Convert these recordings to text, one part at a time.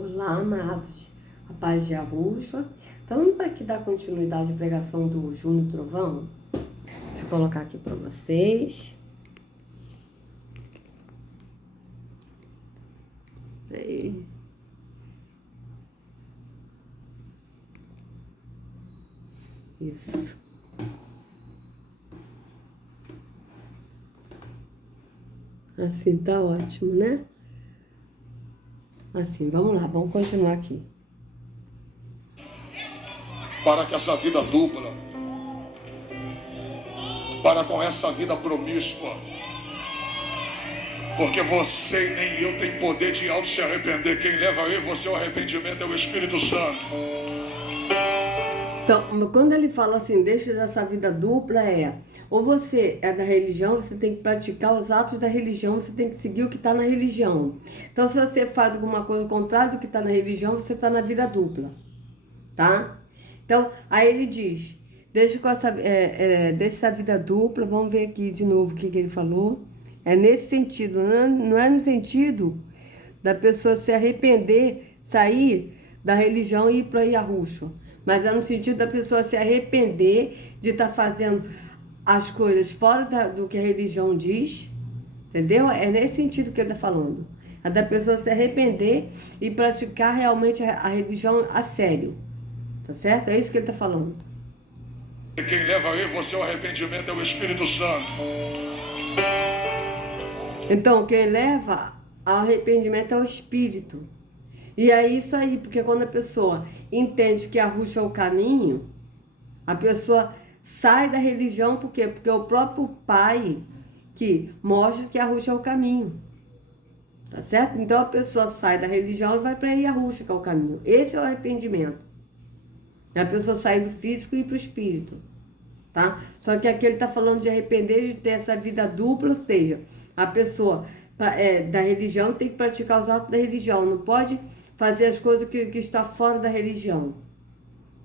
Olá, amados, a paz de Yahushua. Então, vamos aqui dar continuidade à pregação do Júnior Trovão. Deixa eu colocar aqui para vocês. Aí. Isso. Assim tá ótimo, né? Assim, vamos lá, vamos continuar aqui. Para que essa vida dupla, para com essa vida promíscua, porque você nem eu tem poder de auto se arrepender. Quem leva eu e você ao arrependimento é o Espírito Santo. Então, quando ele fala assim, deixa dessa vida dupla, ou você é da religião, você tem que praticar os atos da religião, você tem que seguir o que está na religião. Então, se você faz alguma coisa contrária do que está na religião, você está na vida dupla, tá? Então, aí ele diz, deixa essa vida dupla, vamos ver aqui de novo o que ele falou. É nesse sentido, não é no sentido da pessoa se arrepender, sair da religião e ir para Yahushua. Mas é no sentido da pessoa se arrepender de estar fazendo as coisas fora do que a religião diz, entendeu? É nesse sentido que ele está falando. É da pessoa se arrepender e praticar realmente a religião a sério, tá certo? É isso que ele está falando. Quem leva eu e você ao arrependimento é o Espírito Santo. Então, quem leva ao arrependimento é o Espírito. E é isso aí, porque quando a pessoa entende que Yahushua é o caminho, a pessoa sai da religião, por quê? Porque é o próprio Pai que mostra que Yahushua é o caminho. Tá certo? Então a pessoa sai da religião e vai para Yahushua, que é o caminho. Esse é o arrependimento. É a pessoa sair do físico e ir para o espírito. Tá? Só que aqui ele está falando de arrepender de ter essa vida dupla, ou seja, a pessoa da religião tem que praticar os atos da religião, não pode fazer as coisas que está fora da religião,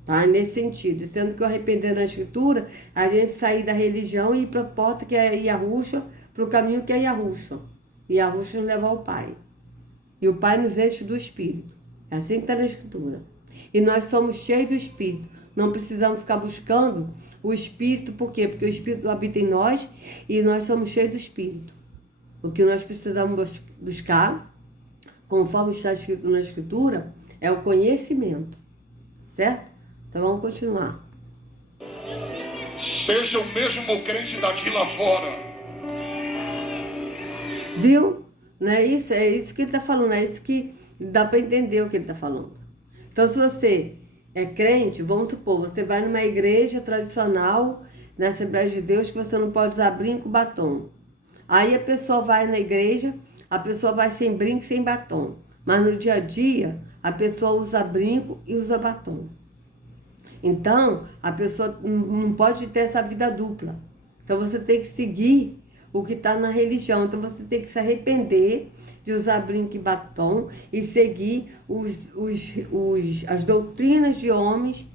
tá? Nesse sentido, sendo que o arrepender na escritura, a gente sair da religião e ir para a porta que é Yahushua, para o caminho que é Yahushua, e Yahushua nos leva ao Pai, e o Pai nos enche do Espírito, é assim que está na escritura, e nós somos cheios do Espírito, não precisamos ficar buscando o Espírito, por quê? Porque o Espírito habita em nós, e nós somos cheios do Espírito. O que nós precisamos buscar, conforme está escrito na Escritura, é o conhecimento, certo? Então vamos continuar. Seja o mesmo crente daqui lá fora. Viu? Não é isso? É isso que ele está falando, é isso que dá para entender o que ele está falando. Então, se você é crente, vamos supor, você vai numa igreja tradicional, na Assembleia de Deus, que você não pode usar brinco, batom. Aí a pessoa vai na igreja, a pessoa vai sem brinco, sem batom. Mas no dia a dia, a pessoa usa brinco e usa batom. Então, a pessoa não pode ter essa vida dupla. Então, você tem que seguir o que está na religião. Então, você tem que se arrepender de usar brinco e batom e seguir as doutrinas de homens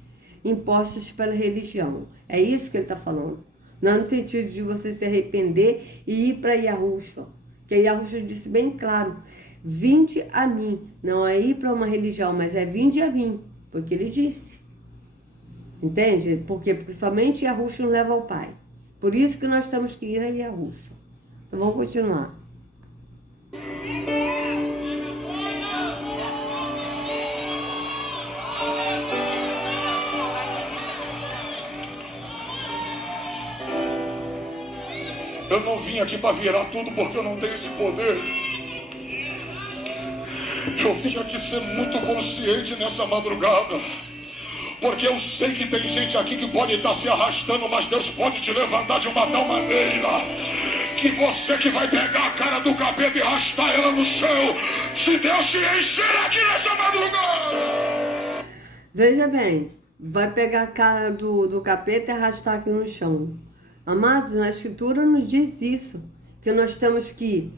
impostas pela religião. É isso que ele está falando. Não é no sentido de você se arrepender e ir para Yahushua. Porque Yahushua disse bem claro, vinde a mim. Não é ir para uma religião, mas é vinde a mim. Foi o que ele disse. Entende? Por quê? Porque somente Yahushua nos leva ao Pai. Por isso que nós temos que ir a Yahushua. Então vamos continuar. Eu não vim aqui para virar tudo porque eu não tenho esse poder. Eu vim aqui ser muito consciente nessa madrugada. Porque eu sei que tem gente aqui que pode estar se arrastando, mas Deus pode te levantar de uma tal maneira que você que vai pegar a cara do capeta e arrastar ela no chão, se Deus te encher aqui nessa madrugada. Veja bem, vai pegar a cara do capeta e arrastar aqui no chão. Amados, na Escritura nos diz isso, que nós temos que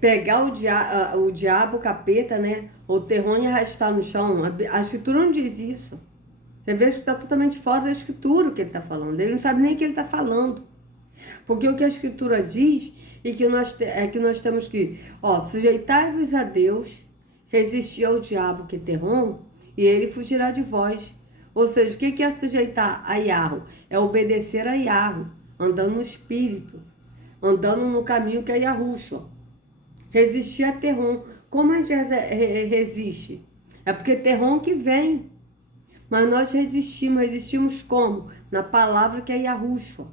pegar o diabo, o capeta, né? O terror e arrastar no chão. A Escritura não diz isso. Você vê que está totalmente fora da Escritura o que ele está falando. Ele não sabe nem o que ele está falando. Porque o que a Escritura diz é que nós temos que, sujeitai-vos a Deus Resistir ao diabo, que é Terron, e ele fugirá de vós. Ou seja, o que é sujeitar a Yahweh? É obedecer a Yahweh, andando no Espírito, andando no caminho que é Yahushua. Resistir a Terron. Como a gente resiste? É porque Terron que vem. Mas nós resistimos como? Na palavra que é Yahushua.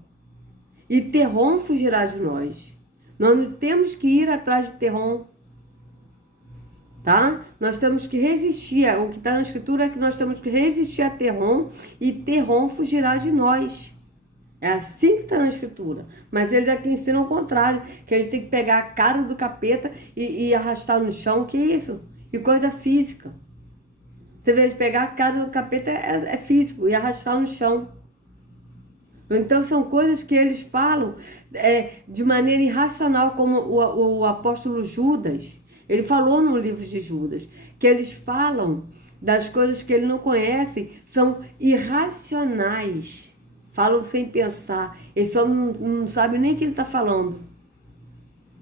E Terron fugirá de nós. Nós não temos que ir atrás de Terron. Tá? Nós temos que resistir. O que está na Escritura é que nós temos que resistir a Terron e Terron fugirá de nós. É assim que está na Escritura. Mas eles aqui ensinam o contrário, que a gente tem que pegar a cara do capeta e arrastar no chão. Que isso? E coisa física. Você vê, pegar a cara do capeta é físico e arrastar no chão. Então são coisas que eles falam de maneira irracional, como o apóstolo Judas. Ele falou no livro de Judas, que eles falam das coisas que ele não conhece, são irracionais. Falam sem pensar. Eles só não sabem nem o que ele está falando.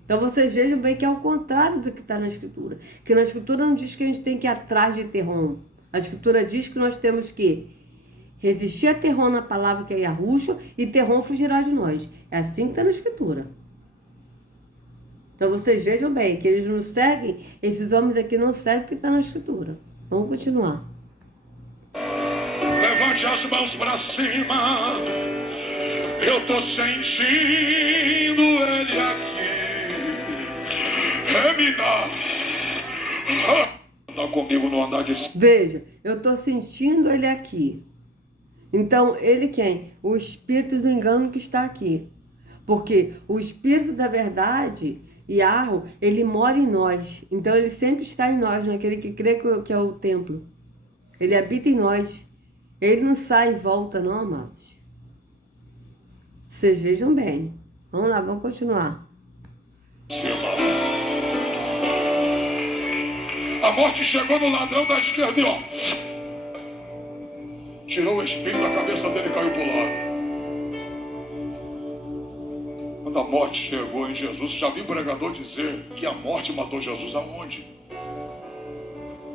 Então vocês vejam bem que é o contrário do que está na Escritura. Que na Escritura não diz que a gente tem que ir atrás de Terron. A Escritura diz que nós temos que resistir a Terron na palavra que é Yahushua e Terron fugirá de nós. É assim que está na Escritura. Então vocês vejam bem que eles não seguem, esses homens aqui não seguem o que está na Escritura. Vamos continuar. Levante as mãos para cima. Eu estou sentindo ele aqui. Remina. Anda comigo no andar de... Veja, eu estou sentindo ele aqui. Então, ele quem? O espírito do engano que está aqui. Porque o espírito da verdade, Yahweh, ele mora em nós. Então, ele sempre está em nós, naquele que crê que é o templo. Ele habita em nós. Ele não sai e volta, não, amados. Vocês vejam bem. Vamos lá, vamos continuar. A morte chegou no ladrão da esquerda e ó, tirou o espírito da cabeça dele e caiu pro lado. Quando a morte chegou em Jesus, já vi pregador dizer que a morte matou Jesus aonde?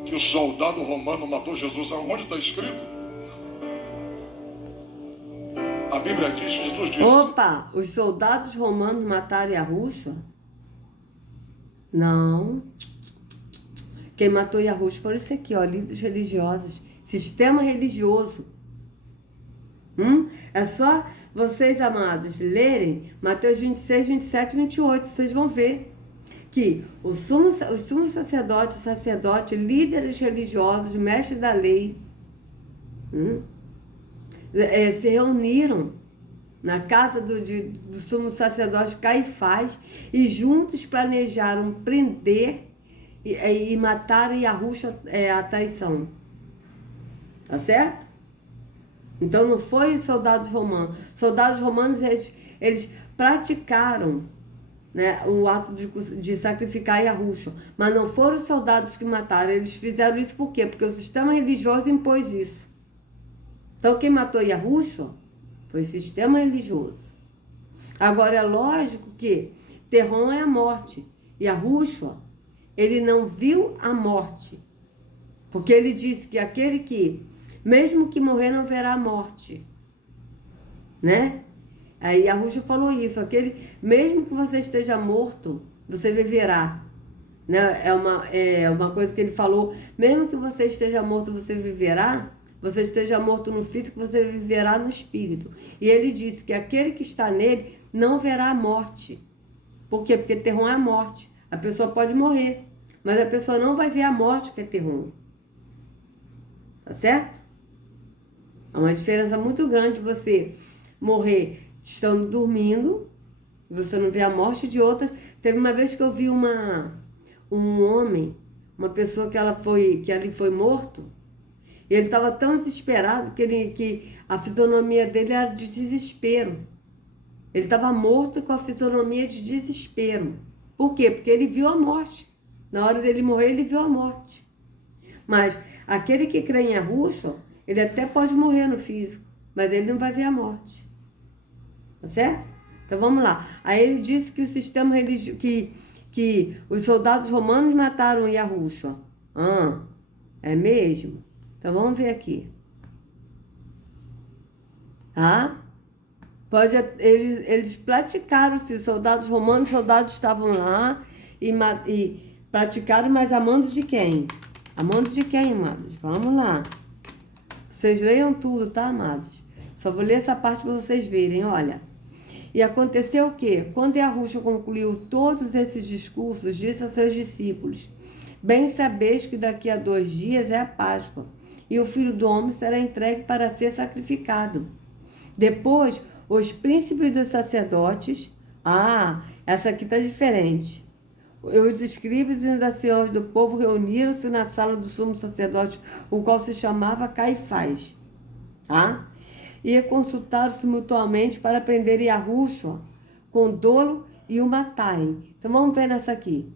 Que o soldado romano matou Jesus aonde? Está escrito? A Bíblia diz, Jesus disse... Opa, os soldados romanos mataram Yahushua? Não. Quem matou Yahushua foi isso aqui, ó, líderes religiosos, sistema religioso. É só vocês, amados, lerem Mateus 26, 27 e 28, vocês vão ver que os sumos sacerdotes, líderes religiosos, mestres da lei, se reuniram na casa do sumo sacerdote Caifás e juntos planejaram prender e matar Yahushua, a traição. Tá certo? Então não foi os soldados romanos. Soldados romanos, eles praticaram, né, o ato de sacrificar Yahushua. Mas não foram os soldados que mataram. Eles fizeram isso por quê? Porque o sistema religioso impôs isso. Então quem matou Yahushua foi o sistema religioso. Agora é lógico que Terron é a morte. Yahushua, ele não viu a morte. Porque ele disse que aquele que, mesmo que morrer, não verá a morte. Né? Aí Yahushua falou isso. Mesmo que você esteja morto, você viverá. Né? É uma coisa que ele falou. Mesmo que você esteja morto, você viverá. Você esteja morto no físico, você viverá no espírito. E ele disse que aquele que está nele não verá a morte. Por quê? Porque Terron é a morte. A pessoa pode morrer, mas a pessoa não vai ver a morte que é Terron. Tá certo? É uma diferença muito grande você morrer estando dormindo, e você não vê a morte de outras. Teve uma vez que eu vi um homem, uma pessoa que ele foi morto, e ele estava tão desesperado que a fisionomia dele era de desespero. Ele estava morto com a fisionomia de desespero. Por quê? Porque ele viu a morte. Na hora dele morrer, ele viu a morte. Mas aquele que crê em Yahushua, ele até pode morrer no físico, mas ele não vai ver a morte. Tá certo? Então vamos lá. Aí ele disse que o sistema religioso, que os soldados romanos mataram Yahushua. Ah, é mesmo? Então vamos ver aqui. Tá? Eles praticaram, se soldados romanos, soldados estavam lá e praticaram, mas amando de quem? Amando de quem, amados? Vamos lá. Vocês leiam tudo, tá, amados? Só vou ler essa parte para vocês verem, olha. E aconteceu o quê? Quando Yahushua concluiu todos esses discursos, disse aos seus discípulos: bem sabeis que daqui a 2 dias é a Páscoa, e o Filho do Homem será entregue para ser sacrificado. Depois, os príncipes dos sacerdotes... Ah, essa aqui está diferente. Os escribas e os anciãos do povo reuniram-se na sala do sumo sacerdote, o qual se chamava Caifás. Tá? E consultaram-se mutuamente para prender Yahushua com dolo e o matarem. Então vamos ver nessa aqui.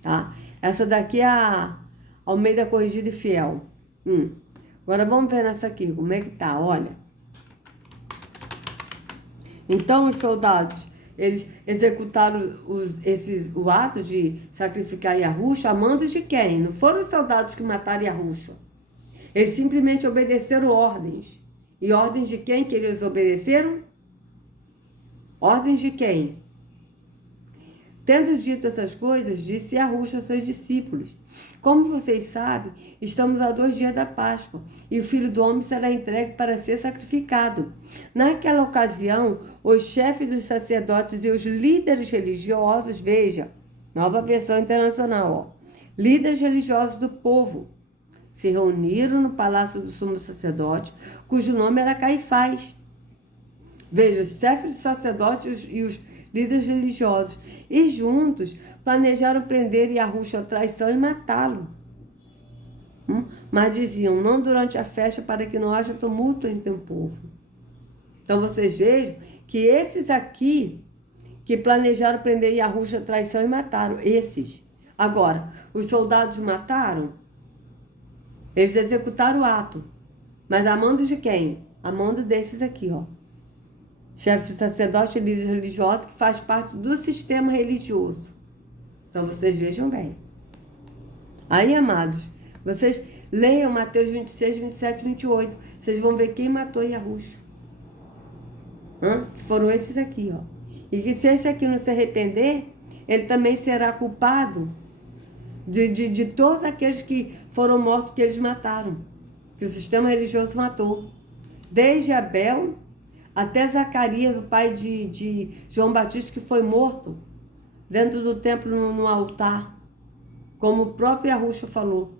Tá? Essa daqui é a Almeida Corrigida e Fiel. Agora vamos ver nessa aqui, como é que tá, olha. Então os soldados, eles executaram o ato de sacrificar Yahushua a mando de quem? Não foram os soldados que mataram Yahushua. Eles simplesmente obedeceram ordens. E ordens de quem que eles obedeceram? Ordens de quem? Tendo dito essas coisas, disse Yahushua aos seus discípulos: como vocês sabem, estamos a 2 dias da Páscoa, e o Filho do Homem será entregue para ser sacrificado. Naquela ocasião, os chefes dos sacerdotes e os líderes religiosos, veja, nova versão internacional, líderes religiosos do povo, se reuniram no palácio do sumo sacerdote, cujo nome era Caifás. Veja, os chefes dos sacerdotes e os líderes religiosos, e juntos planejaram prender Yahushua à traição e matá-lo. Mas diziam, não durante a festa, para que não haja tumulto entre o povo. Então vocês vejam que esses aqui, que planejaram prender Yahushua à traição e mataram, esses. Agora, os soldados mataram? Eles executaram o ato. Mas a mando de quem? A mando desses aqui, ó. Chefe de sacerdote e líder religioso, que faz parte do sistema religioso. Então vocês vejam bem. Aí, amados, vocês leiam Mateus 26, 27 e 28. Vocês vão ver quem matou Yahushua. Que foram esses aqui, ó. E que se esse aqui não se arrepender, ele também será culpado de todos aqueles que foram mortos, que eles mataram. Que o sistema religioso matou. Desde Abel até Zacarias, o pai de João Batista, que foi morto dentro do templo no altar, como o próprio Yahushua falou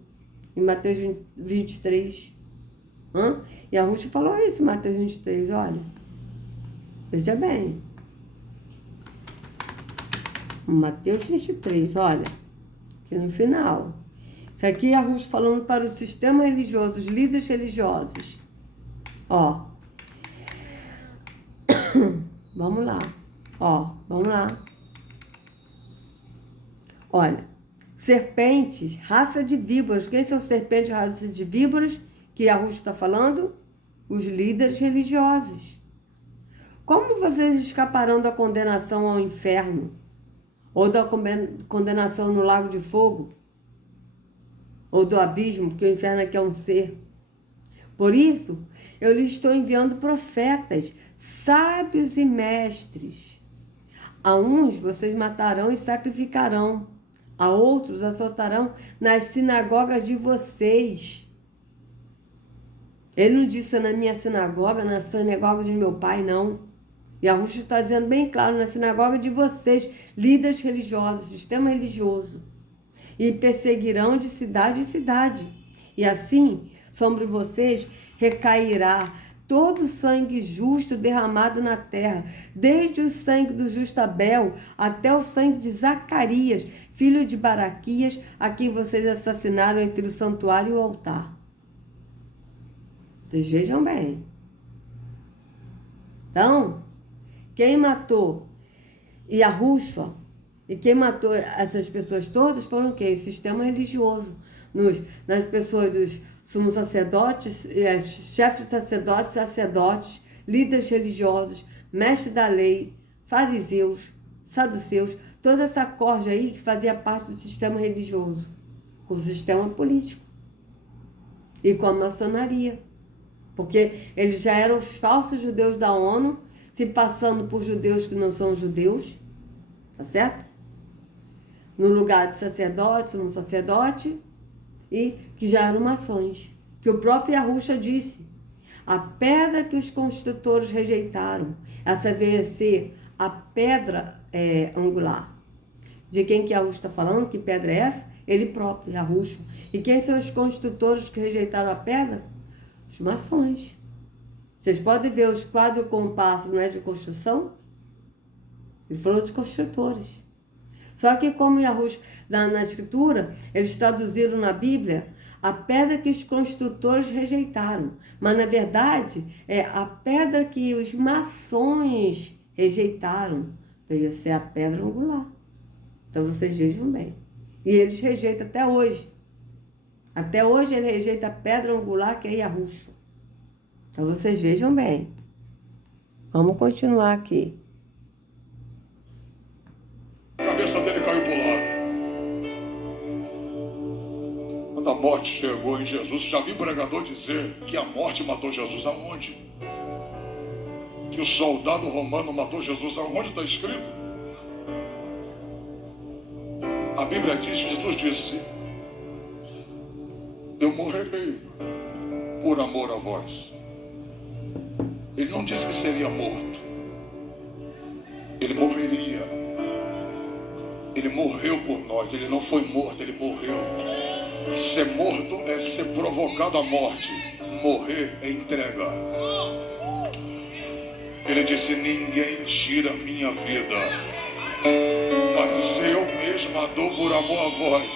em Mateus 23. E Yahushua falou isso em Mateus 23, olha. Veja bem. Mateus 23, olha. Aqui no final. Isso aqui é Yahushua falando para o sistema religioso, os líderes religiosos. Ó. Vamos lá. Ó, vamos lá. Olha. Serpentes, raça de víboras. Quem são serpentes, raça de víboras? Que Yahushua está falando? Os líderes religiosos. Como vocês escaparão da condenação ao inferno? Ou da condenação no lago de fogo? Ou do abismo, porque o inferno aqui é um ser. Por isso, eu lhes estou enviando profetas, sábios e mestres. A uns vocês matarão e sacrificarão. A outros açoitarão nas sinagogas de vocês. Ele não disse na minha sinagoga, na sinagoga de meu pai, não. Yahushua está dizendo bem claro, na sinagoga de vocês, líderes religiosos, sistema religioso. E perseguirão de cidade em cidade. E assim, sobre vocês recairá todo o sangue justo derramado na terra, desde o sangue do justo Abel até o sangue de Zacarias, filho de Baraquias, a quem vocês assassinaram entre o santuário e o altar. Vocês vejam bem. Então, quem matou Yahushua e quem matou essas pessoas todas foram quem? O sistema religioso. Nas pessoas dos sumos sacerdotes, chefes de sacerdotes, sacerdotes, líderes religiosos, mestres da lei, fariseus, saduceus, toda essa corja aí que fazia parte do sistema religioso. com o sistema político e com a maçonaria. Porque eles já eram os falsos judeus da ONU, se passando por judeus que não são judeus, tá certo? No lugar de sacerdote, sumo sacerdote, e que já eram maçons. Que o próprio Yahusha disse, a pedra que os construtores rejeitaram, essa veio a ser a pedra angular. De quem que Yahusha está falando? Que pedra é essa? Ele próprio, Yahusha. E quem são os construtores que rejeitaram a pedra? Os maçons. Vocês podem ver os quadros com o passo, não é de construção? Ele falou de construtores. Só que como Yahusha, na escritura, eles traduziram na Bíblia a pedra que os construtores rejeitaram. Mas na verdade é a pedra que os maçons rejeitaram. Veio ser a pedra angular. Então vocês vejam bem. E eles rejeitam até hoje. Até hoje ele rejeita a pedra angular que é Yahusha. Então vocês vejam bem. Vamos continuar aqui. A cabeça dele caiu pro lado. Quando a morte chegou em Jesus, já vi pregador dizer que a morte matou Jesus aonde? Que o soldado romano matou Jesus aonde? Está escrito. A Bíblia diz que Jesus disse, eu morrerei por amor a vós. Ele não disse que seria morto. Ele morreria. Ele morreu por nós. Ele não foi morto, ele morreu. Ser morto é ser provocado à morte. Morrer é entrega. Ele disse, ninguém tira minha vida, mas eu mesmo a dou por amor a vós.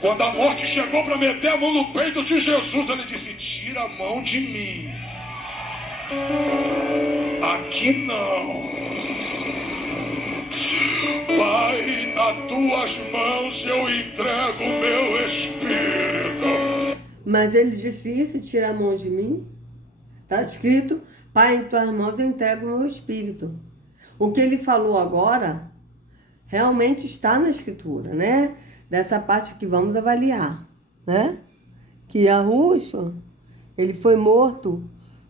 Quando a morte chegou para meter a mão no peito de Jesus, ele disse, tira a mão de mim. Aqui não. Pai, nas tuas mãos eu entrego o meu espírito. Mas ele disse isso, tira a mão de mim. Está escrito, Pai, em tuas mãos eu entrego o meu espírito. O que ele falou agora realmente está na escritura, né? Dessa parte que vamos avaliar, né? Que Yahusha, ele foi morto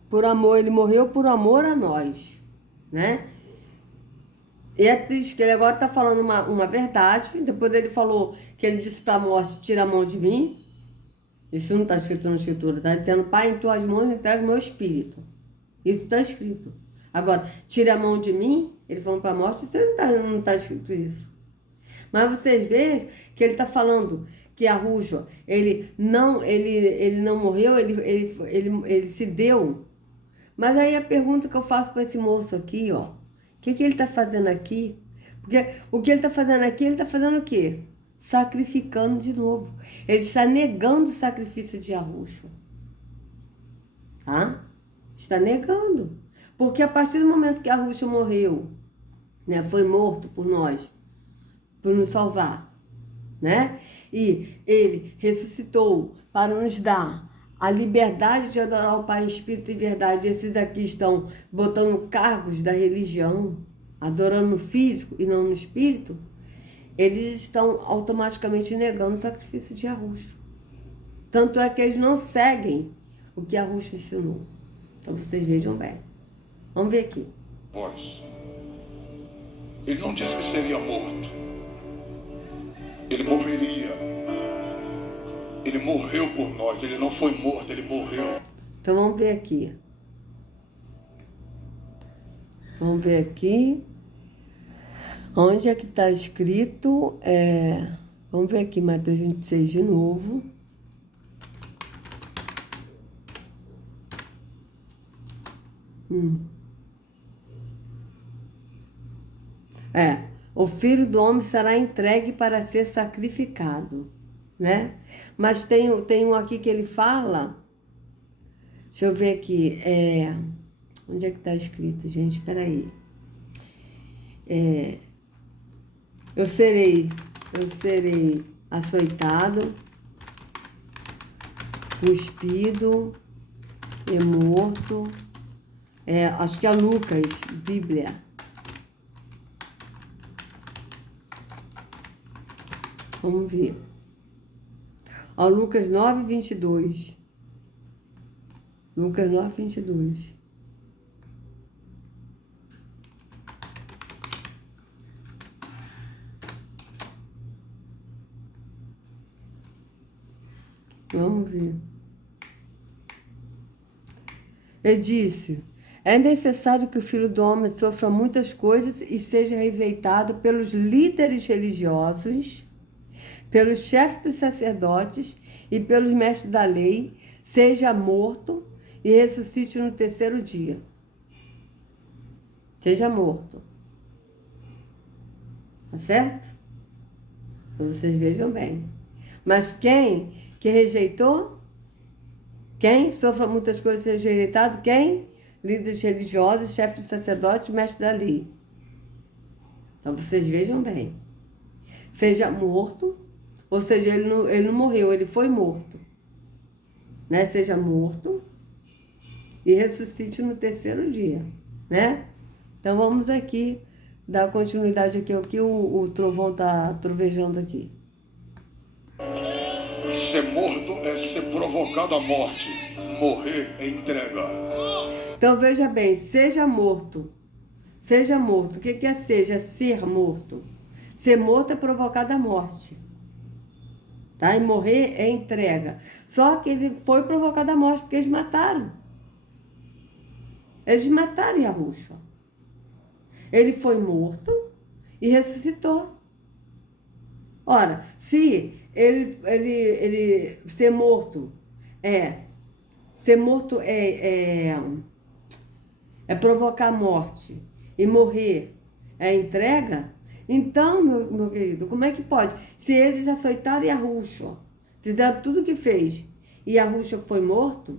por amor, ele morreu por amor a nós, né? E é triste que ele agora está falando uma verdade, depois ele falou que ele disse para a morte, tira a mão de mim. Isso não está escrito na escritura, está dizendo, Pai, em tuas mãos entrego o meu espírito. Isso está escrito. Agora, tira a mão de mim, ele falando para a morte, isso não está escrito isso. Mas vocês veem que ele está falando que Yahusha, ele não morreu, ele se deu. Mas aí a pergunta que eu faço para esse moço aqui, ó, o que ele está fazendo aqui? Porque o que ele está fazendo aqui, ele está fazendo o quê? Sacrificando de novo. Ele está negando o sacrifício de Yahusha. Tá? Está negando. Porque a partir do momento que Yahusha morreu, né, foi morto por nós, por nos salvar, né? E ele ressuscitou para nos dar a liberdade de adorar o Pai em espírito e verdade. Esses aqui estão botando cargos da religião, adorando no físico e não no espírito. Eles estão automaticamente negando o sacrifício de Yahusha. Tanto é que eles não seguem o que Yahusha ensinou. Então vocês vejam bem. Vamos ver aqui. Vós. Ele não disse que seria morto. Ele morreria. Ele morreu por nós. Ele não foi morto, ele morreu. Então vamos ver aqui. Vamos ver aqui. Onde é que está escrito? Vamos ver aqui, Mateus 26 de novo. O filho do homem será entregue para ser sacrificado, né? Mas tem um aqui que ele fala, deixa eu ver aqui, onde é que está escrito, gente? Espera aí. Eu serei açoitado, cuspido e morto. Acho que é Lucas, Bíblia. Vamos ver. Ó, Lucas 9, 22. Lucas 9, 22. Vamos ver. Ele disse: é necessário que o Filho do Homem sofra muitas coisas e seja rejeitado pelos líderes religiosos, pelos chefes dos sacerdotes e pelos mestres da lei, seja morto e ressuscite no terceiro dia. Seja morto. Tá certo? Então vocês vejam bem. Mas quem que rejeitou? Quem? Sofra muitas coisas e seja rejeitado? Quem? Líderes religiosos, chefes de sacerdote, mestre da lei. Então vocês vejam bem. Seja morto, ou seja, ele não morreu, ele foi morto. Né? Seja morto e ressuscite no terceiro dia. Né? Então vamos aqui dar continuidade aqui ao que o trovão está trovejando aqui. Ser morto é ser provocado à morte. Morrer é entrega. Então veja bem, seja morto. Seja morto. O que é seja? Ser morto. Ser morto é provocado à morte. Tá? E morrer é entrega. Só que ele foi provocado à morte porque eles mataram. Eles mataram Yahushua. Ele foi morto e ressuscitou. Ora, se ele ser morto é provocar a morte e morrer é entrega, então, meu querido, como é que pode? Se eles açoitaram Yahushua, fizeram tudo o que fez, e Yahushua foi morto,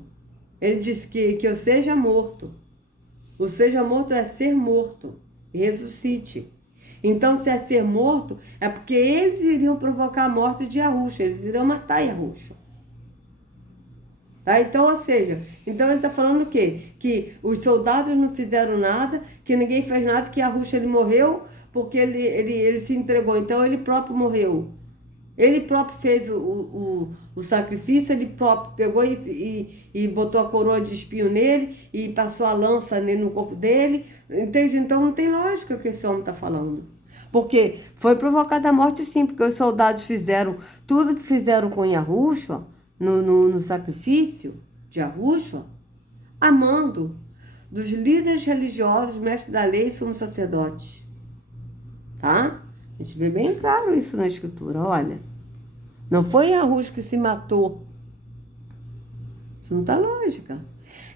ele disse que eu seja morto. O seja morto é ser morto e ressuscite. Então, se é ser morto, é porque eles iriam provocar a morte de Yahushua, eles iriam matar Yahushua. Tá? Então, ou seja, então ele está falando o quê? Que os soldados não fizeram nada, que ninguém fez nada, que Yahushua ele morreu porque ele se entregou. Então, ele próprio morreu. Ele próprio fez o sacrifício, ele próprio pegou e botou a coroa de espinho nele e passou a lança no corpo dele. Entende? Então, não tem lógica o que esse homem está falando. Porque foi provocada a morte sim, porque os soldados fizeram tudo que fizeram com Yahushua, no sacrifício de Yahushua, amando dos líderes religiosos, mestres da lei e sumos sacerdotes. Tá? A gente vê bem claro isso na escritura, olha. Não foi Yahushua que se matou. Isso não está lógica.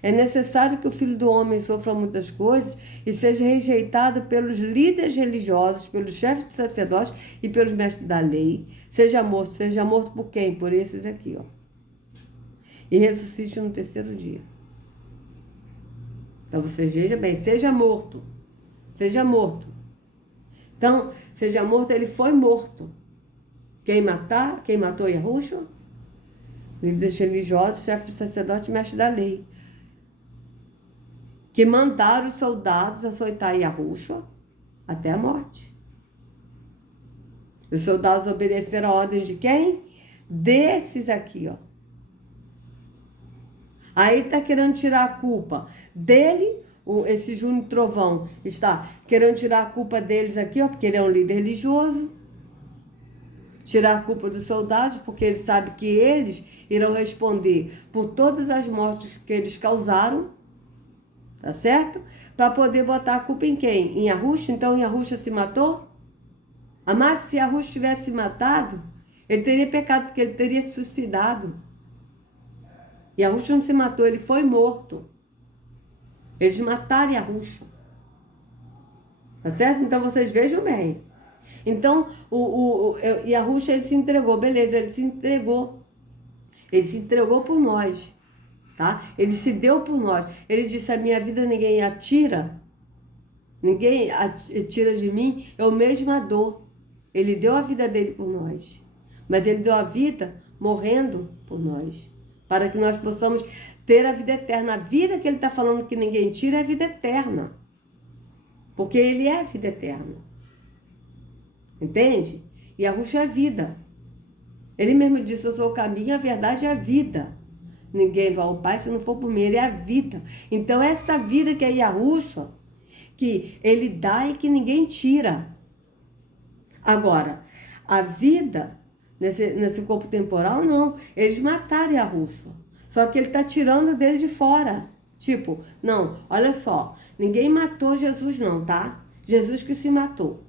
É necessário que o Filho do Homem sofra muitas coisas e seja rejeitado pelos líderes religiosos, pelos chefes de sacerdotes e pelos mestres da lei. Seja morto por quem? Por esses aqui, ó. E ressuscite no terceiro dia. Então vocês vejam bem, seja morto. Seja morto. Então, seja morto, ele foi morto. Quem matou Yahushua? Líderes religiosos, chefes de sacerdote e mestres da lei. Que mandaram os soldados açoitar Yahushua até a morte. Os soldados obedeceram a ordem de quem? Desses aqui, ó. Aí ele está querendo tirar a culpa dele, esse Júnior Trovão está querendo tirar a culpa deles aqui, ó, porque ele é um líder religioso. Tirar a culpa dos soldados, porque ele sabe que eles irão responder por todas as mortes que eles causaram. Tá certo? Para poder botar a culpa em quem? Em Yahushua? Então Yahushua se matou? Amado, se Yahushua tivesse matado, ele teria pecado, porque ele teria se suicidado. Yahushua não se matou, ele foi morto. Eles mataram Yahushua. Tá certo? Então vocês vejam bem. Então, Yahushua, ele se entregou, beleza, ele se entregou. Ele se entregou por nós. Tá? Ele se deu por nós. Ele disse: a minha vida ninguém atira. Ninguém tira de mim. Eu mesmo a dou. Ele deu a vida dele por nós. Mas ele deu a vida morrendo por nós. Para que nós possamos ter a vida eterna. A vida que ele está falando que ninguém tira é a vida eterna. Porque ele é a vida eterna. Entende? E Yahushua é vida. Ele mesmo disse, eu sou o caminho, a verdade e a vida. Ninguém vai ao Pai se não for por mim, ele é a vida. Então essa vida que é Yahushua, que ele dá e que ninguém tira. Agora, a vida nesse corpo temporal, não. Eles mataram Yahushua. Só que ele está tirando dele de fora. Tipo, não, olha só, ninguém matou Jesus não, tá? Jesus que se matou.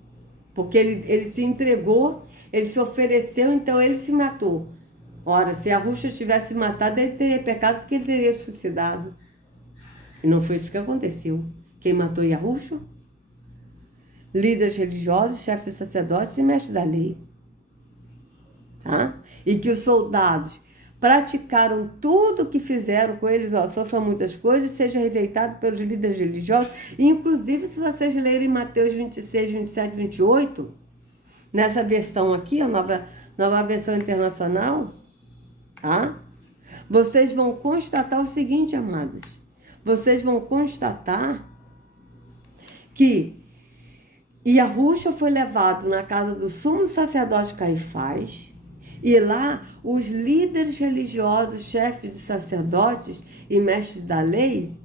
Porque ele se entregou, ele se ofereceu, então ele se matou. Ora, se Yahushua tivesse matado, ele teria pecado porque ele teria suicidado. E não foi isso que aconteceu. Quem matou Yahushua? Líderes religiosos, chefes sacerdotes e mestres da lei. Tá? E que os soldados praticaram tudo o que fizeram com eles, sofram muitas coisas, seja rejeitado pelos líderes religiosos. E, inclusive, se vocês lerem Mateus 26, 27, 28, nessa versão aqui, a nova versão internacional, tá? Vocês vão constatar o seguinte, amados. Vocês vão constatar que Yahushua foi levado na casa do sumo sacerdote Caifás, e lá os líderes religiosos, chefes de sacerdotes e mestres da lei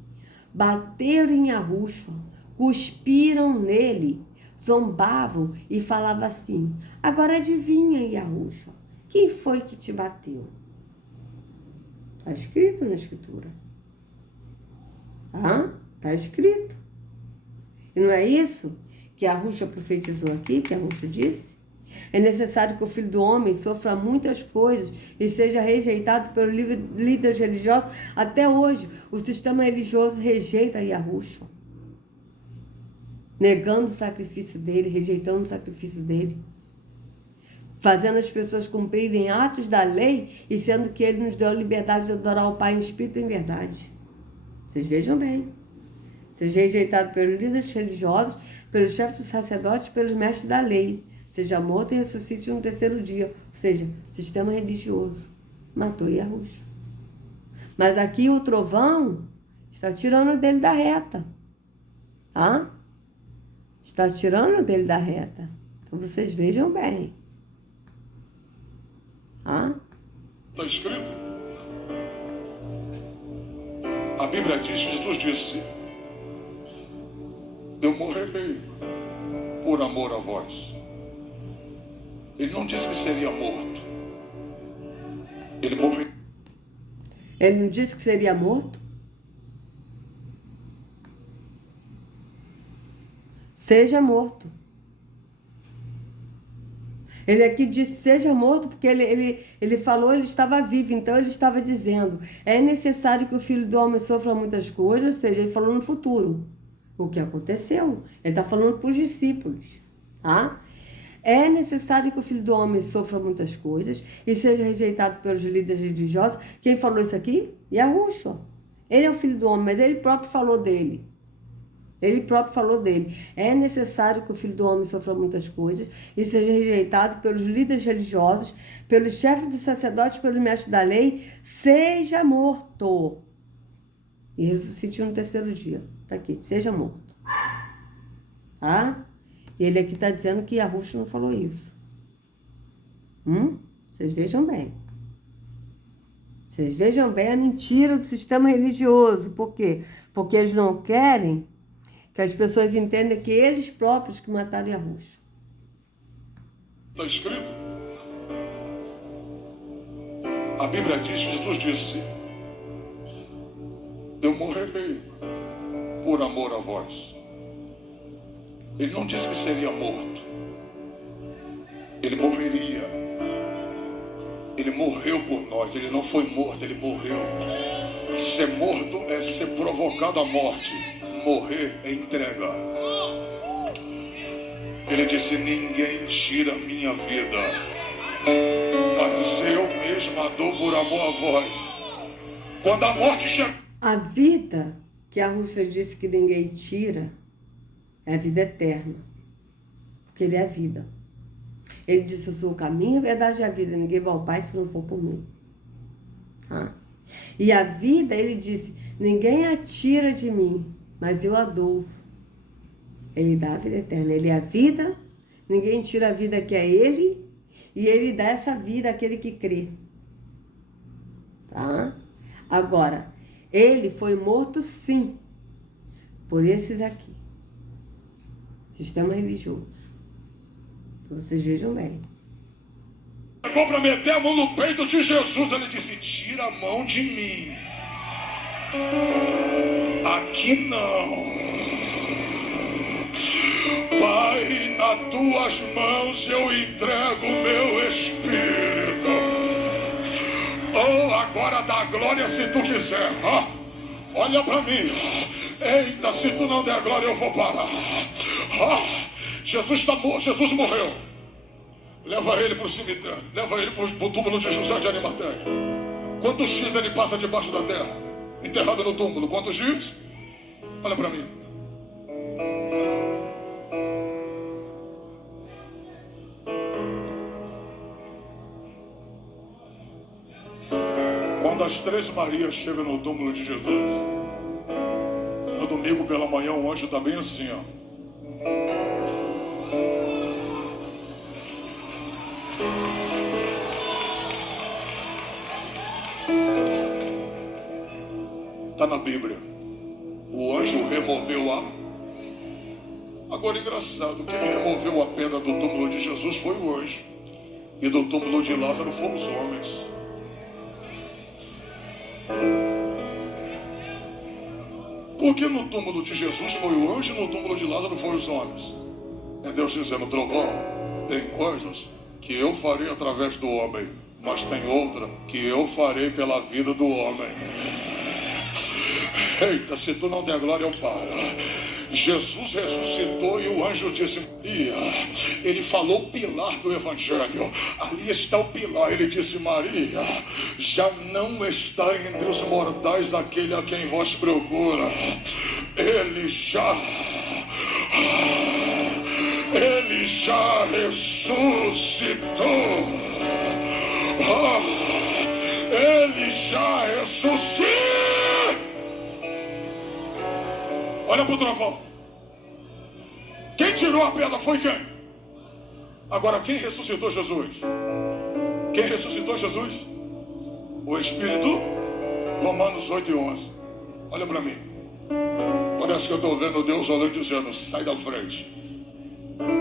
bateram em Yahushua, cuspiram nele, zombavam e falavam assim: agora adivinha, Yahushua, quem foi que te bateu? Está escrito na escritura. Está escrito. E não é isso que Yahushua profetizou aqui, que Yahushua disse? É necessário que o Filho do Homem sofra muitas coisas e seja rejeitado pelos líderes religiosos. Até hoje, o sistema religioso rejeita Yahushua, negando o sacrifício dele, rejeitando o sacrifício dele, fazendo as pessoas cumprirem atos da lei e sendo que ele nos deu a liberdade de adorar o Pai em espírito e em verdade. Vocês vejam bem. Seja rejeitado pelos líderes religiosos, pelos chefes dos sacerdotes, pelos mestres da lei. Seja morto e ressuscite no terceiro dia. Ou seja, sistema religioso matou Yahushua. Mas aqui o trovão está tirando dele da reta. Tá? Está tirando dele da reta. Então vocês vejam bem. Está escrito. A Bíblia diz, Jesus disse: eu morrerei por amor a vós. Ele não disse que seria morto. Ele morreu. Ele não disse que seria morto? Seja morto. Ele aqui disse seja morto porque ele falou, ele estava vivo, então ele estava dizendo, é necessário que o Filho do Homem sofra muitas coisas, ou seja, ele falou no futuro. O que aconteceu? Ele está falando para os discípulos, tá? É necessário que o Filho do Homem sofra muitas coisas e seja rejeitado pelos líderes religiosos. Quem falou isso aqui? Yahushua. Ele é o Filho do Homem, mas ele próprio falou dele. Ele próprio falou dele. É necessário que o Filho do Homem sofra muitas coisas e seja rejeitado pelos líderes religiosos, pelos chefes dos sacerdotes, pelos mestres da lei, seja morto e ressuscite no terceiro dia. Está aqui, seja morto. Tá? E ele aqui está dizendo que Yahushua não falou isso. Vocês vejam bem. Vocês vejam bem a mentira do sistema religioso. Por quê? Porque eles não querem que as pessoas entendam que eles próprios que mataram Yahushua. Está escrito. A Bíblia diz, Jesus disse: eu morrerei por amor a vós. Ele não disse que seria morto. Ele morreria. Ele morreu por nós. Ele não foi morto, ele morreu. Ser morto é ser provocado à morte. Morrer é entrega. Ele disse: ninguém tira a minha vida, mas eu mesmo a dou por amor a vós. Quando a morte chega... A vida que Yahushua disse que ninguém tira é a vida eterna. Porque ele é a vida. Ele disse, eu sou o caminho, a verdade e a vida. Ninguém vai ao Pai se não for por mim. Tá? E a vida, ele disse, ninguém a tira de mim, mas eu a dou. Ele dá a vida eterna. Ele é a vida, ninguém tira a vida que é ele. E ele dá essa vida àquele que crê. Tá? Agora, ele foi morto sim, por esses aqui. Sistema religioso. Vocês vejam bem. Para meter a mão no peito de Jesus, ele disse: tira a mão de mim. Aqui não. Pai, nas tuas mãos eu entrego o meu espírito. Oh, agora dá glória se tu quiser. Olha para mim. Eita, se tu não der glória eu vou parar. Jesus está morto, Jesus morreu. Leva ele para o cemitério. Leva ele para o túmulo de José de Arimateia. Quantos dias ele passa debaixo da terra? Enterrado no túmulo. Quantos dias? Olha para mim. Quando as 3 Marias chegam no túmulo de Jesus, no domingo pela manhã o anjo está bem assim, ó. Está na Bíblia. O anjo removeu a... Agora, engraçado, quem removeu a pedra do túmulo de Jesus foi o anjo. E do túmulo de Lázaro foram os homens. Porque no túmulo de Jesus foi o anjo e no túmulo de Lázaro foi os homens. É Deus dizendo: trovão, tem coisas que eu farei através do homem, mas tem outra que eu farei pela vida do homem. Eita, se tu não der glória eu paro. Jesus ressuscitou e o anjo disse: Maria, ele falou o pilar do evangelho, ali está o pilar. Ele disse: Maria, já não está entre os mortais aquele a quem vós procura. Ele já ressuscitou. Ele já ressuscitou. Olha para o trovão. Quem tirou a pedra foi quem? Agora, quem ressuscitou Jesus? Quem ressuscitou Jesus? O Espírito. Romanos 8:11. Olha para mim. Parece que eu estou vendo Deus olhando e dizendo: sai da frente.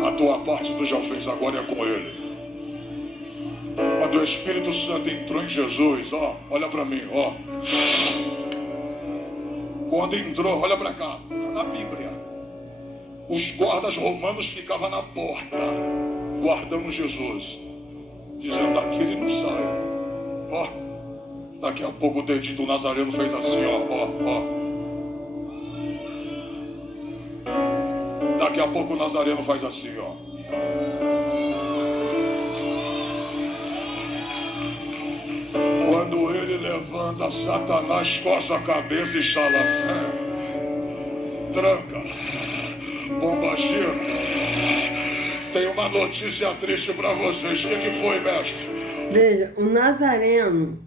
A tua parte tu já fez, agora é com Ele. Quando o Espírito Santo entrou em Jesus, olha para mim, Quando entrou, olha para cá, na Bíblia, os guardas romanos ficavam na porta, guardando Jesus, dizendo: daqui ele não sai. Daqui a pouco o dedinho do Nazareno fez assim, Daqui a pouco o Nazareno faz assim, Quando ele levanta, Satanás coça a cabeça e chalacé. Tranca. Bombagira. Tem uma notícia triste para vocês. O que foi, mestre? Veja, o Nazareno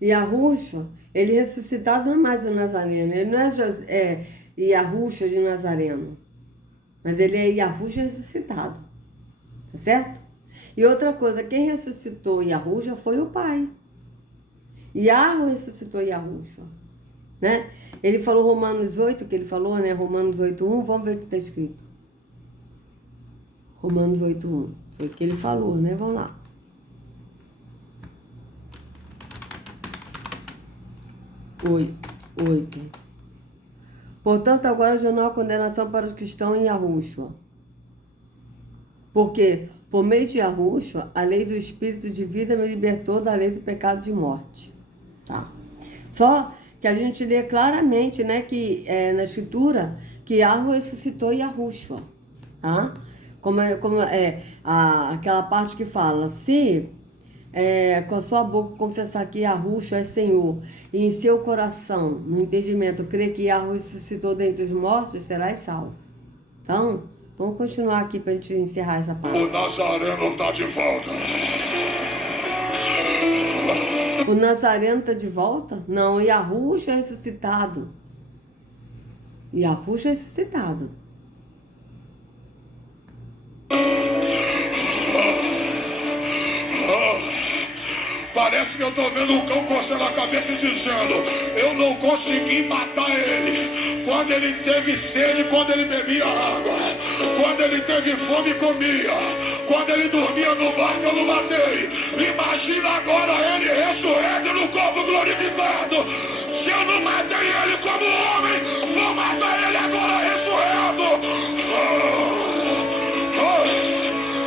e Yahushua, ele ressuscitado não é mais o Nazareno. Ele não é Yahushua de Nazareno. Mas ele é Yahushua ressuscitado. Tá certo? E outra coisa, quem ressuscitou Yahushua foi o Pai. Yahweh ressuscitou Yahushua, né? Ele falou Romanos 8, que ele falou, né? Romanos 8:1, vamos ver o que está escrito. Romanos 8:1, foi o que ele falou, né? Vamos lá. Oito. Portanto, agora já não há condenação para os que estão em Yahushua. Porque, por meio de Yahushua, a lei do Espírito de vida me libertou da lei do pecado de morte. Tá? Só que a gente lê claramente, né, que na escritura, que Yahweh ressuscitou Yahushua. Tá? Como aquela parte que fala: se com a sua boca confessar que Yahushua é Senhor, e em seu coração, no entendimento, crer que Yahweh ressuscitou dentre os mortos, serás salvo. Então, vamos continuar aqui para a gente encerrar essa parte. O Nazareno está de volta. O Nazareno está de volta? Não, Yahushua é ressuscitado. Yahushua é ressuscitado. Parece que eu estou vendo um cão coçando a cabeça e dizendo: eu não consegui matar ele. Quando ele teve sede, quando ele bebia água. Quando ele teve fome, comia. Quando ele dormia no barco, eu não matei. Imagina agora ele ressurreto no corpo glorificado. Se eu não matei ele como homem, vou matar ele agora ressurreto.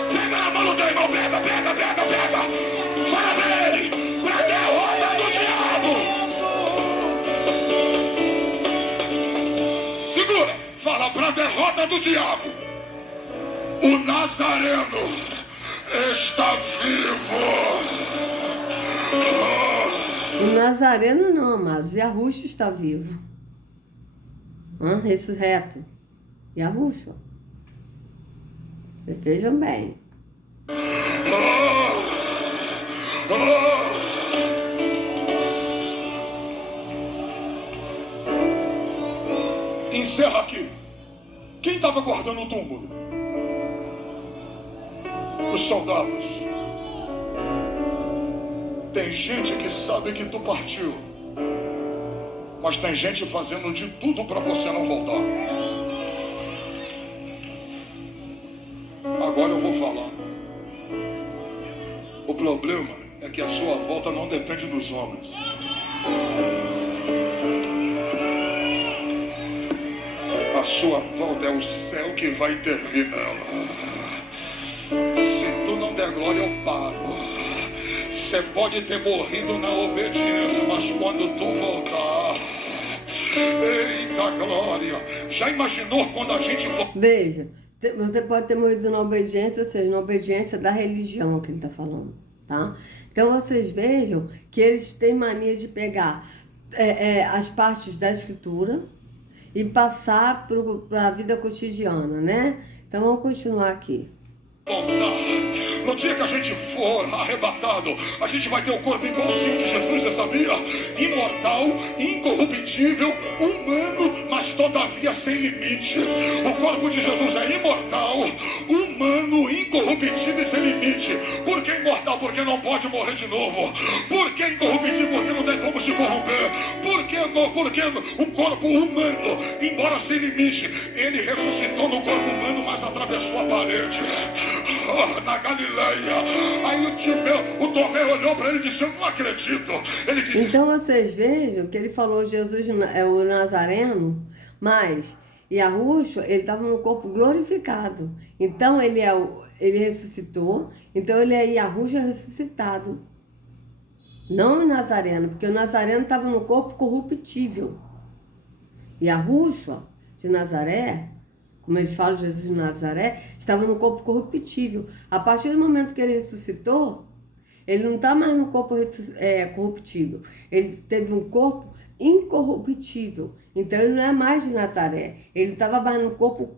Pega na mão do teu irmão, pega. Fala pra ele, pra derrota do diabo. Segura, fala pra derrota do diabo. O Nazareno está vivo. O Nazareno não, amados. Yahushua está vivo. Ressurreto. Yahushua. Vejam bem. Encerra aqui. Quem estava guardando o túmulo? Os soldados. Tem gente que sabe que tu partiu, mas tem gente fazendo de tudo para você não voltar. Agora eu vou falar. O problema é que a sua volta não depende dos homens. A sua volta é o céu que vai intervir nela. Se tu não der glória, eu paro. Você pode ter morrido na obediência, mas quando tu voltar... Eita glória! Já imaginou quando a gente... Veja, você pode ter morrido na obediência, ou seja, na obediência da religião que ele está falando, tá? Então vocês vejam que eles têm mania de pegar as partes da escritura e passar para a vida cotidiana, né? Então vamos continuar aqui. No dia que a gente for arrebatado, a gente vai ter o corpo igualzinho de Jesus, você sabia? Imortal, incorruptível, humano, mas todavia sem limite. O corpo de Jesus é imortal, humano, incorruptível e sem limite. Por que imortal? Porque não pode morrer de novo. Por que incorruptível? Porque não tem como se corromper. Por que não? Porque um corpo humano, embora sem limite, ele ressuscitou no corpo humano, mas atravessou a parede. Na Galileia. Aí o Tomé olhou para ele e disse: eu não acredito. Ele disse, então vocês vejam que ele falou Jesus é o Nazareno, mas Yahushua, ele estava no corpo glorificado. Então ele ressuscitou, então ele é Yahushua ressuscitado. Não o Nazareno, porque o Nazareno estava no corpo corruptível. Yahushua de Nazaré, como eles falam, Jesus de Nazaré, estava no corpo corruptível. A partir do momento que ele ressuscitou, ele não está mais no corpo corruptível. Ele teve um corpo incorruptível. Então ele não é mais de Nazaré. Ele estava mais no corpo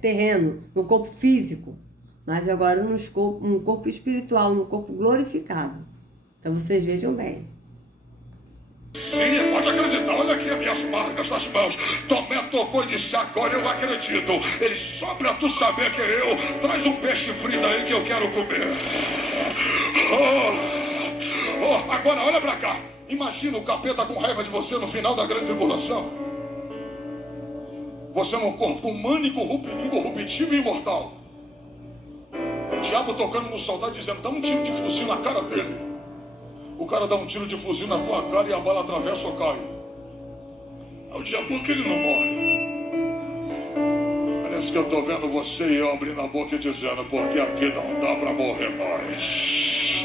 terreno, no corpo físico. Mas agora no corpo espiritual, no corpo glorificado. Então vocês vejam bem. Sim, pode acreditar, olha aqui as minhas marcas nas mãos. Tomé tocou e disse: agora eu acredito. Ele, só pra tu saber que é eu, traz um peixe frito aí que eu quero comer. Agora olha pra cá. Imagina o capeta com raiva de você no final da grande tribulação. Você num corpo humano, incorruptível e imortal. O diabo tocando no soldado dizendo: dá um tiro de fuzil na cara dele. O cara dá um tiro de fuzil na tua cara e a bala atravessa ou cai. O diabo, por que ele não morre? Parece que eu estou vendo você e eu abrindo a boca e dizendo: porque aqui não dá para morrer mais.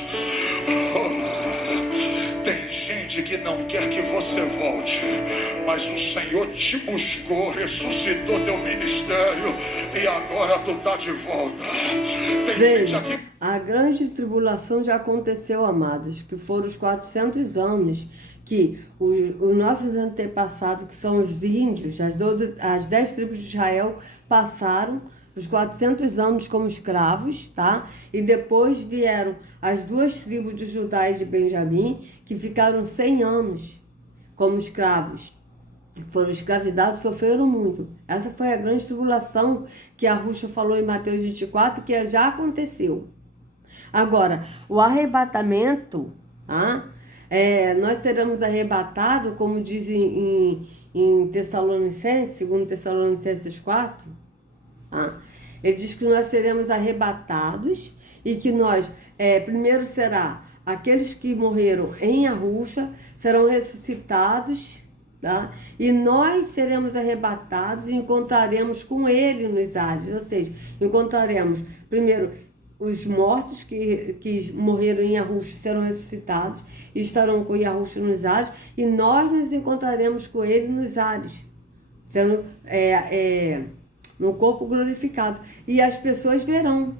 Tem gente que não quer que você volte, mas o Senhor te buscou, ressuscitou teu ministério e agora tu tá de volta. Tem gente aqui... A grande tribulação já aconteceu, amados, que foram os 400 anos que os nossos antepassados, que são os índios, as 10 tribos de Israel, passaram os 400 anos como escravos, tá? E depois vieram as 2 tribos de Judá e de Benjamim, que ficaram 100 anos como escravos. Foram escravizados, sofreram muito. Essa foi a grande tribulação que Yahushua falou em Mateus 24, que já aconteceu. Agora, o arrebatamento, tá? Nós seremos arrebatados, como diz em Tessalonicenses, segundo Tessalonicenses 4, tá? Ele diz que nós seremos arrebatados e que nós, primeiro será aqueles que morreram em Arusha, serão ressuscitados, tá? E nós seremos arrebatados e encontraremos com ele nos ares, ou seja, encontraremos primeiro os mortos que morreram em Arusha serão ressuscitados e estarão com Arusha nos ares, e nós nos encontraremos com ele nos ares, sendo no corpo glorificado, e as pessoas verão.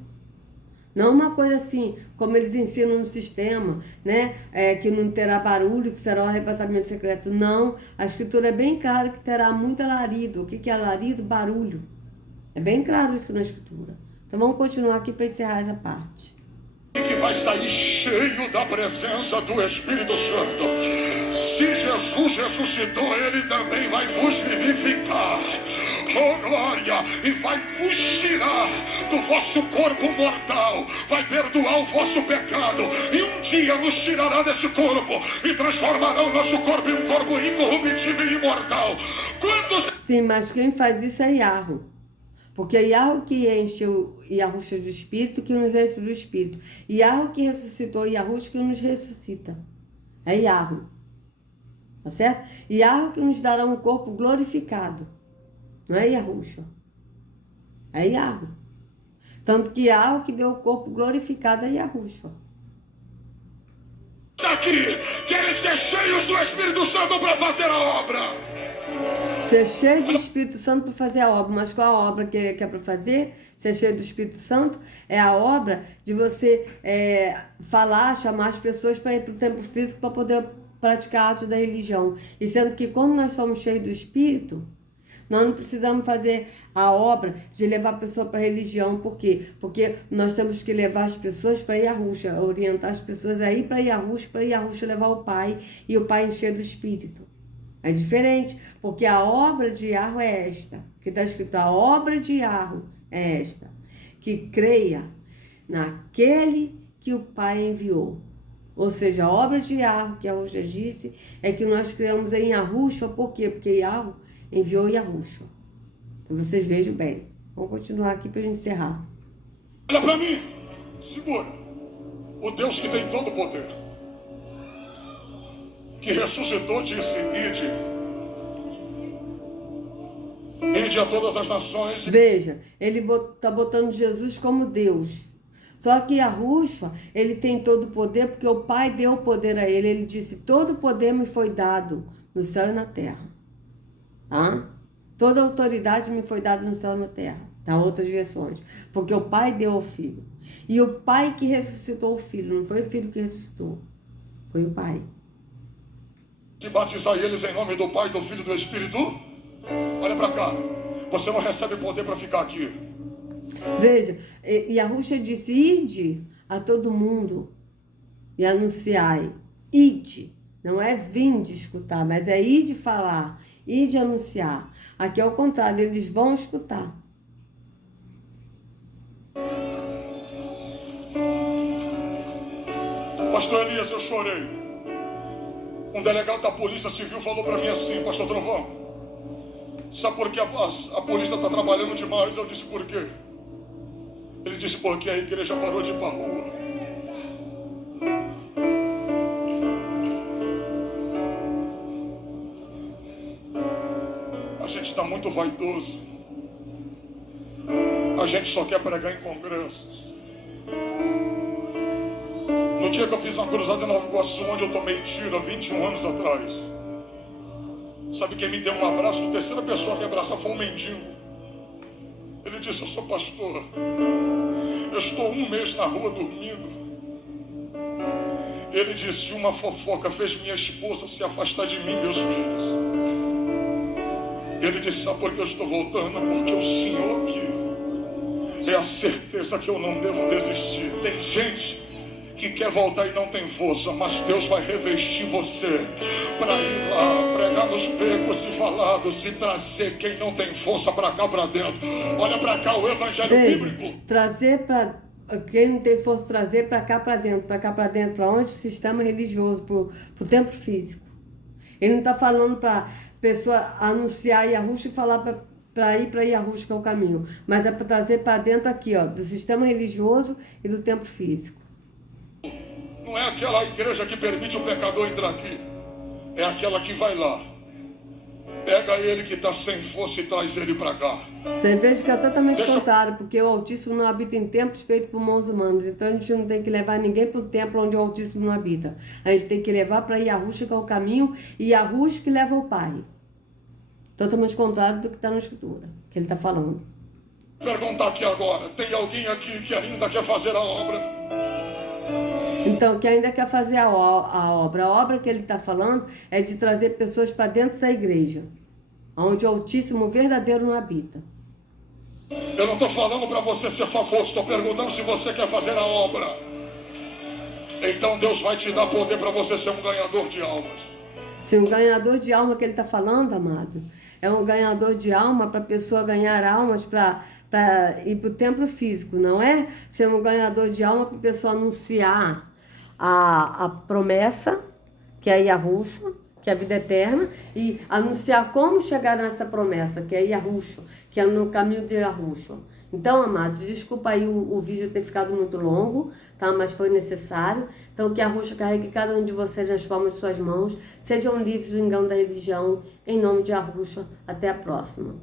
Não uma coisa assim, como eles ensinam no sistema, né? Que não terá barulho, que será um arrebatamento secreto. Não, a escritura é bem clara que terá muito alarido. O que é alarido? Barulho. É bem claro isso na escritura. Então vamos continuar aqui para encerrar essa parte. Que vai sair cheio da presença do Espírito Santo. Se Jesus ressuscitou, ele também vai vos vivificar. Oh glória! E vai vos tirar do vosso corpo mortal, vai perdoar o vosso pecado, e um dia nos tirará desse corpo e transformará o nosso corpo em um corpo incorruptível e imortal. Quantos... Sim, mas quem faz isso é Yahweh. Porque é Yahweh que enche o Yahusha do Espírito, que nos enche do Espírito. Yahweh que ressuscitou Yahusha, que nos ressuscita. É Yahweh. Tá certo? Yahweh que nos dará um corpo glorificado. Não é Yahusha. É Yahweh. Tanto que Yahweh que deu o corpo glorificado a Yahusha. Aqui querem ser cheios do Espírito Santo para fazer a obra. Ser cheio do Espírito Santo para fazer a obra. Mas qual a obra que é para fazer? Ser cheio do Espírito Santo é a obra de você falar, chamar as pessoas para ir para o templo físico para poder praticar atos da religião. E sendo que quando nós somos cheios do Espírito, nós não precisamos fazer a obra de levar a pessoa para a religião. Por quê? Porque nós temos que levar as pessoas para Yahusha, orientar as pessoas a ir para Yahusha levar o Pai e o Pai encher do Espírito. É diferente, porque a obra de Yahweh é esta, que está escrito, a obra de Yahweh é esta, que creia naquele que o Pai enviou. Ou seja, a obra de Yahweh, que Yahusha disse, é que nós criamos em Yahusha. Por quê? Porque Yahweh enviou Yahusha. Então vocês vejam bem. Vamos continuar aqui para a gente encerrar. Olha para mim, segura. O Deus que tem todo o poder, que ressuscitou, disse, ide a todas as nações. Veja, ele está botando Jesus como Deus. Só que Yahusha, ele tem todo o poder, porque o Pai deu o poder a ele. Ele disse, todo o poder me foi dado no céu e na terra. Tá? Toda a autoridade me foi dada no céu e na terra. Tá? Outras versões. Porque o Pai deu ao Filho. E o Pai que ressuscitou o Filho. Não foi o Filho que ressuscitou. Foi o Pai. Se batizar eles em nome do Pai, do Filho e do Espírito. Olha para cá. Você não recebe poder para ficar aqui. Veja, Yahusha disse, ide a todo mundo e anunciai. Ide. Não é vinde escutar, mas é ide falar, ide anunciar. Aqui é o contrário, eles vão escutar. Pastor Elias, eu chorei. Um delegado da Polícia Civil falou para mim assim, Pastor Trovão, sabe por que a polícia está trabalhando demais? Eu disse, por quê? Ele disse, porque a igreja parou de ir para a rua. A gente está muito vaidoso. A gente só quer pregar em congressos. No dia que eu fiz uma cruzada em Nova Iguaçu, onde eu tomei tiro há 21 anos atrás, sabe quem me deu um abraço? A terceira pessoa a me abraçar foi um mendigo. Ele disse, eu sou pastor. Eu estou 1 mês na rua dormindo. Ele disse, uma fofoca fez minha esposa se afastar de mim, meus filhos. Ele disse, sabe por que eu estou voltando? Porque o Senhor aqui é a certeza que eu não devo desistir. Tem gente que quer voltar e não tem força, mas Deus vai revestir você para ir lá, pregar nos becos e valados e trazer quem não tem força para cá, para dentro. Olha para cá, o evangelho bíblico. Trazer para quem não tem força trazer para cá para dentro. Para cá para dentro, para onde? O sistema religioso, para o templo físico. Ele não está falando para pessoa anunciar Yahushua e falar para ir para Yahushua, que é o caminho. Mas é para trazer para dentro aqui, ó, do sistema religioso e do templo físico. Não é aquela igreja que permite o pecador entrar aqui. É aquela que vai lá. Pega ele que está sem força e traz ele para cá. Você veja que é totalmente contrário, porque o Altíssimo não habita em templos feitos por mãos humanas. Então a gente não tem que levar ninguém para o templo onde o Altíssimo não habita. A gente tem que levar para Yahushua, que é o caminho, e Yahushua que leva ao Pai. Totalmente contrário do que está na Escritura, que ele está falando. Vou perguntar aqui agora, tem alguém aqui que ainda quer fazer a obra? Então, que ainda quer fazer a obra. A obra que ele está falando é de trazer pessoas para dentro da igreja, onde o Altíssimo verdadeiro não habita. Eu não estou falando para você ser famoso, estou perguntando se você quer fazer a obra. Então Deus vai te dar poder para você ser um ganhador de almas. Se um ganhador de alma que ele está falando, amado, é um ganhador de alma para a pessoa ganhar almas para ir para o templo físico, não é ser um ganhador de alma para a pessoa anunciar a promessa, que é Yahushua, que é a vida eterna, e anunciar como chegar nessa promessa, que é Yahushua, que é no caminho de Yahushua. Então, amados, desculpa aí o vídeo ter ficado muito longo, tá? Mas foi necessário. Então, que Yahushua carregue cada um de vocês nas palmas de suas mãos, sejam livres do engano da religião, em nome de Yahushua. Até a próxima.